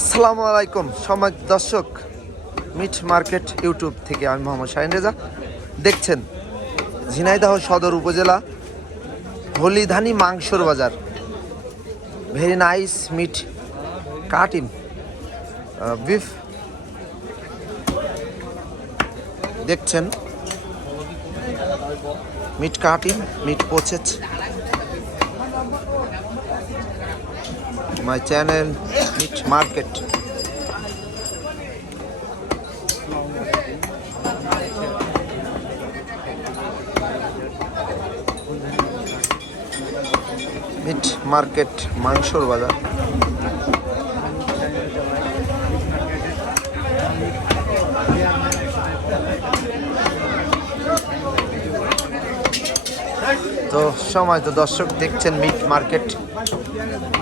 আসসালামু আলাইকুম সমাজ দর্শক, মিট মার্কেট ইউটিউব থেকে আমি মোহাম্মদ শাহিন রেজা। দেখছেন ঝিনাইদহ সদর উপজেলা হলিধানি মাংসর বাজার। Very nice meat cutting beef দেখছেন মিট কাটিং মিট পোচেছ my channel Meat Market. Meat market মাংসর বাজার তো সময় তো দর্শক দেখছেন মিট মার্কেট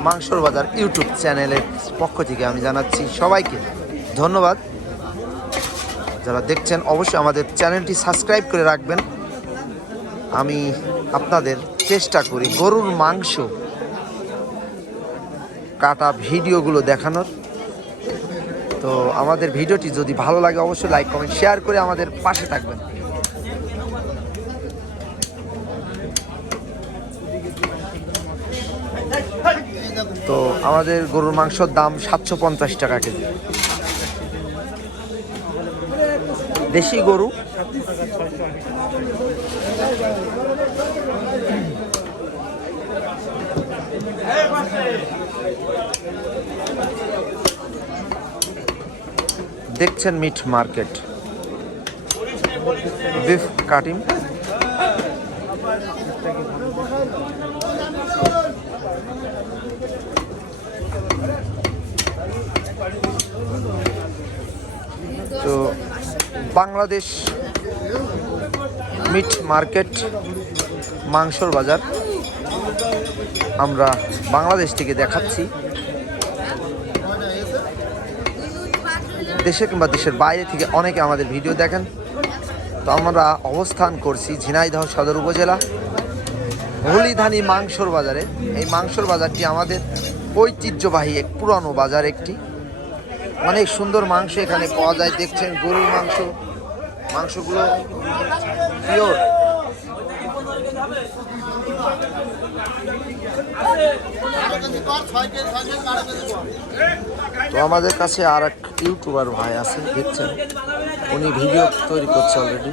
মাংসর বাজার ইউটিউব চ্যানেলের পক্ষ থেকে আমি জানাচ্ছি সবাইকে ধন্যবাদ। যারা দেখছেন, অবশ্যই আমাদের চ্যানেলটি সাবস্ক্রাইব করে রাখবেন। আমি আপনাদের চেষ্টা করি গরুর মাংস কাটা ভিডিওগুলো দেখানোর। তো আমাদের ভিডিওটি যদি ভালো লাগে, অবশ্যই লাইক কমেন্ট শেয়ার করে আমাদের পাশে থাকবেন। আমাদের গরুর মাংসর দাম সাতশো পঞ্চাশ টাকা কেজি। দেশি গরু। দেখছেন meat market. Beef cutting. Bangladesh meat market মাংসর বাজার। আমরা বাংলাদেশ থেকে দেখাচ্ছি। দেশে কিংবা দেশের বাইরে থেকে অনেকে আমাদের ভিডিও দেখেন। তো আমরা অবস্থান করছি ঝিনাইদহ সদর উপজেলা হলিধানি মাংসর বাজারে। এই মাংসর বাজারটি আমাদের ঐতিহ্যবাহী এক পুরানো বাজার একটি। অনেক সুন্দর মাংস এখানে পাওয়া যায়। দেখছেন গরুর মাংস মাংসগুলো পিওর তো আমাদের কাছে আর এক ইউটিউবার ভাই আছে, দেখছেন? উনি ভিডিও তৈরি করছে অলরেডি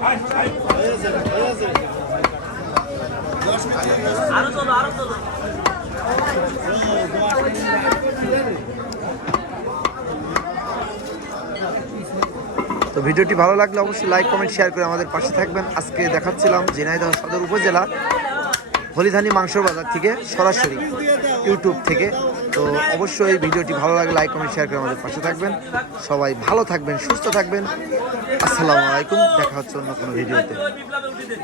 তো ভিডিওটি ভালো লাগলে অবশ্যই লাইক কমেন্ট শেয়ার করে আমাদের পাশে থাকবেন। আজকে দেখাচ্ছিলাম ঝিনাইদহ সদর উপজেলা হলিধানি মাংসর বাজার থেকে সরাসরি ইউটিউব থেকে। তো অবশ্যই ভিডিওটি ভালো লাগলে লাইক, কমেন্ট শেয়ার করে আমাদের পাশে থাকবেন। সবাই ভালো থাকবেন, সুস্থ থাকবেন। আসসালামু আলাইকুম, দেখা হচ্ছে অন্য কোনো ভিডিওতে।